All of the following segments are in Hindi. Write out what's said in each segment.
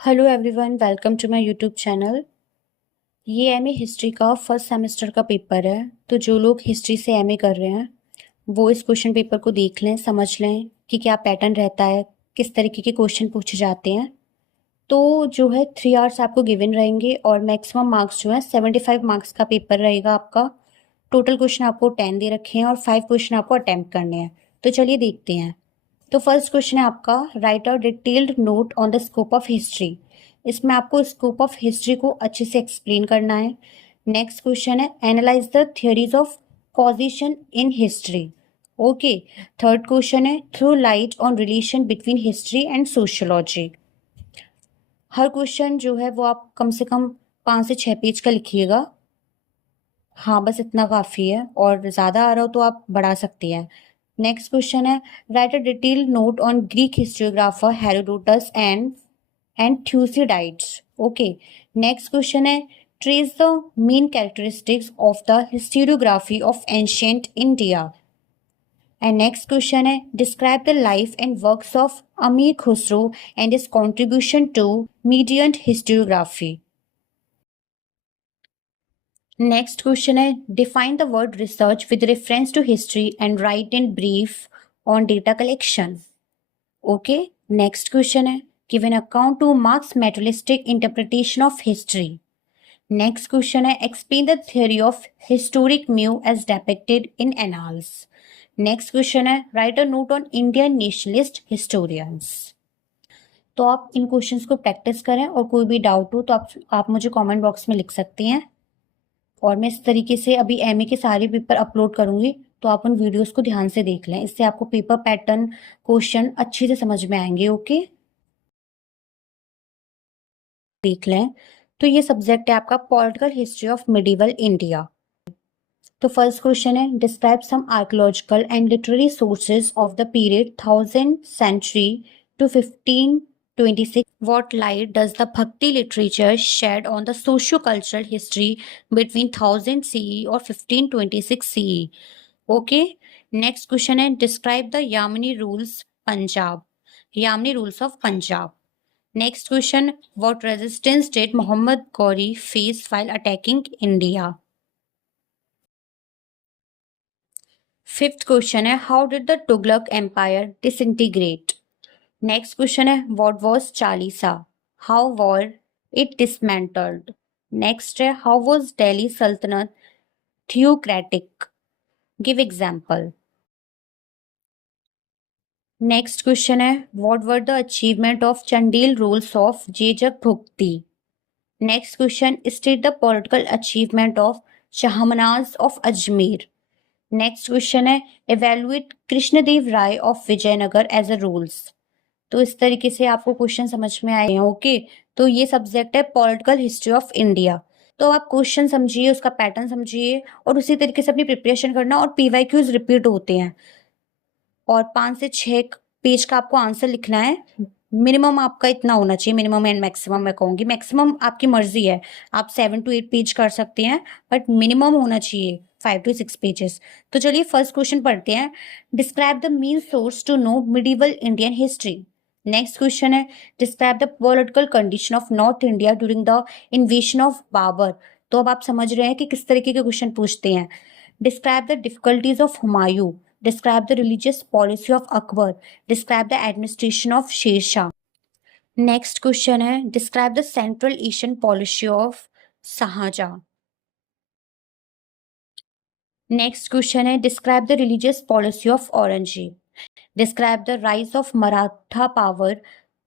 Hello everyone, welcome to my YouTube channel. ये एमए हिस्ट्री का फर्स्ट सेमेस्टर का पेपर है। तो जो लोग हिस्ट्री से एमए कर रहे हैं वो इस क्वेश्चन पेपर को देख लें, समझ लें कि क्या पैटर्न रहता है, किस तरीके के क्वेश्चन पूछे जाते हैं। तो जो है 3 आवर्स आपको गिवन रहेंगे और मैक्सिमम मार्क्स जो है 75 मार्क्स का पेपर रहेगा आपका। टोटल क्वेश्चन आपको 10 दे रखे हैं और 5 क्वेश्चन आपको अटेम्प्ट करने हैं। तो चलिए देखते हैं। तो फर्स्ट क्वेश्चन है आपका, right a detailed note on the scope of history. इसमें आपको स्कोप ऑफ हिस्ट्री को अच्छे से एक्सप्लेन करना है। नेक्स्ट क्वेश्चन है, analyse the theories of causation in history. Okay. Third question है, throw light on relation between history and sociology. हर क्वेश्चन जो है वो आप कम से कम 5 से 6 पेज का लिखिएगा। हाँ, बस इतना काफ़ी है, और ज़्यादा आ रहा हो तो आप बढ़ा सकती हैं। नेक्स्ट क्वेश्चन है, write a detailed note on Greek historiographer Herodotus and Thucydides. Okay. Next question है, trace the main characteristics of the historiography of ancient India. And next question है, describe the life and works of Amir Khusro and his contribution to median historiography. Next question है, define the word research with reference to history and write in brief on data collection. Okay. Next question है, give an account to Marx's materialistic interpretation of history. Next question है, explain the theory of historic म्यू as depicted in annals. Next question है, write a note on Indian nationalist historians. तो आप इन क्वेश्चंस को प्रैक्टिस करें और कोई भी डाउट हो तो आप मुझे कमेंट बॉक्स में लिख सकती हैं। और मैं इस तरीके से अभी एमए के सारे पेपर अपलोड करूंगी, तो आप उन वीडियोस को ध्यान से देख लें। इससे आपको पेपर पैटर्न क्वेश्चन अच्छे से समझ में आएंगे। ओके, देख लें। तो ये सब्जेक्ट है आपका political history of medieval India. तो फर्स्ट क्वेश्चन है, describe some archaeological and literary sources of the period 1000 century to 1526. What light does the Bhakti literature shed on the socio-cultural history between 1000 CE or 1526 CE? Okay. Next question है, describe the Yamani rules Punjab. Yamani rules of Punjab. Next question, what resistance did Muhammad Ghori face while attacking India? Fifth question है, how did the Tughlaq Empire disintegrate? Next question है, what was Chalisa? How were it dismantled? Next है, how was Delhi Sultanate theocratic? Give example. Next question है, what were the achievement of Chandil rules of Jejak Bhukti? Next question, state the political achievement of Shahmanaz of Ajmer. Next question है, evaluate Krishnadev Rai of Vijayanagar as a rules. तो इस तरीके से आपको क्वेश्चन समझ में आए हैं। ओके। तो ये सब्जेक्ट है पॉलिटिकल हिस्ट्री ऑफ इंडिया। तो आप क्वेश्चन समझिए, उसका पैटर्न समझिए और उसी तरीके से अपनी प्रिपरेशन करना। और पीवाईक्यूज रिपीट होते हैं और 5 से 6 पेज का आपको आंसर लिखना है। मिनिमम आपका इतना होना चाहिए, मिनिमम एंड मैक्सिमम मैं कहूँगी। मैक्सिमम आपकी मर्जी है, आप 7 to 8 पेज कर सकते हैं, बट मिनिमम होना चाहिए 5 to 6 पेजेस। तो चलिए फर्स्ट क्वेश्चन पढ़ते हैं। Describe the main source to know medieval Indian history. Next question है, describe the political condition of North India during the invasion of Babur. तो अब आप समझ रहे हैं कि किस तरीके के क्वेश्चन पूछते हैं। Describe the difficulties of Humayun. Describe the religious policy of Akbar. Describe the administration of Sher Shah. Next question है, describe the Central Asian policy of Shahjahan. Next question है, describe the religious policy of Aurangzeb. Describe the rise of Maratha power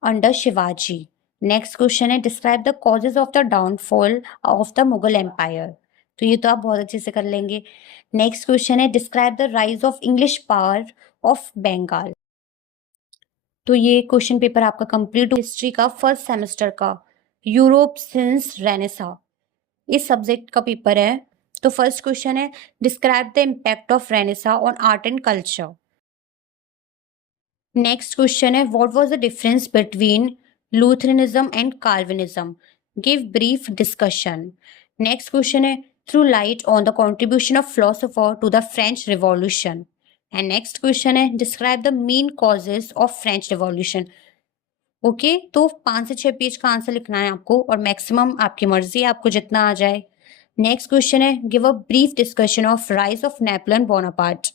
under Shivaji. Next question है, describe the causes of the downfall of the Mughal Empire. तो ये तो आप बहुत अच्छे से कर लेंगे। नेक्स्ट क्वेश्चन है, describe the rise of English power of Bengal. तो ये क्वेश्चन पेपर आपका कंप्लीट हिस्ट्री का फर्स्ट सेमेस्टर का यूरोप सिंस रेनेसा इस सब्जेक्ट का पेपर है। तो फर्स्ट क्वेश्चन है, describe the impact of Renaissance on art and culture. Next question है, what was the difference between Lutheranism and Calvinism. Give brief discussion. Next question है, throw light on the contribution of philosopher to the French Revolution. And next question है, describe the main causes of French Revolution. Okay, तो 5 से 6 पेज का आंसर लिखना है आपको और मैक्सिमम आपकी मर्जी है, आपको जितना आ जाए। नेक्स्ट क्वेश्चन है, give a brief discussion of rise of Napoleon Bonaparte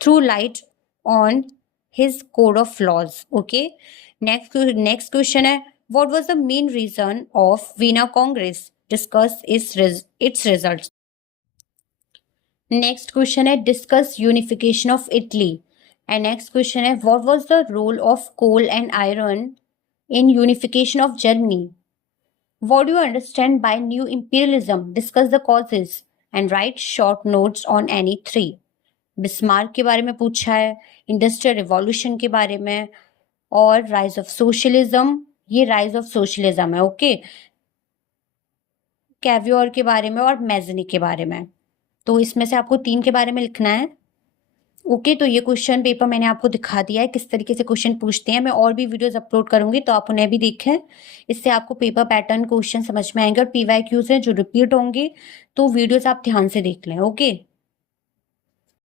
throw light on his code of laws. Okay, next question है, what was the main reason of Vienna Congress, discuss its results. Next question है, discuss unification of Italy. And next question है, what was the role of coal and iron in unification of Germany? What do you understand by new imperialism? Discuss the causes and write short notes on any three. Bismarck के बारे में पूछा है, इंडस्ट्रियल रिवॉल्यूशन के बारे में और राइज ऑफ सोशलिज्म, ये राइज ऑफ सोशलिज्म है। ओके, कैवियोर के बारे में और मैजनी के बारे में। तो इसमें से आपको 3 के बारे में लिखना है। ओके, तो ये क्वेश्चन पेपर मैंने आपको दिखा दिया है किस तरीके से क्वेश्चन पूछते हैं। मैं और भी वीडियोस अपलोड करूंगी तो आप उन्हें भी देखें, इससे आपको पेपर पैटर्न क्वेश्चन समझ में आएंगे और पीवाईक्यूज हैं जो रिपीट होंगे, तो वीडियोस आप ध्यान से देख लें। ओके।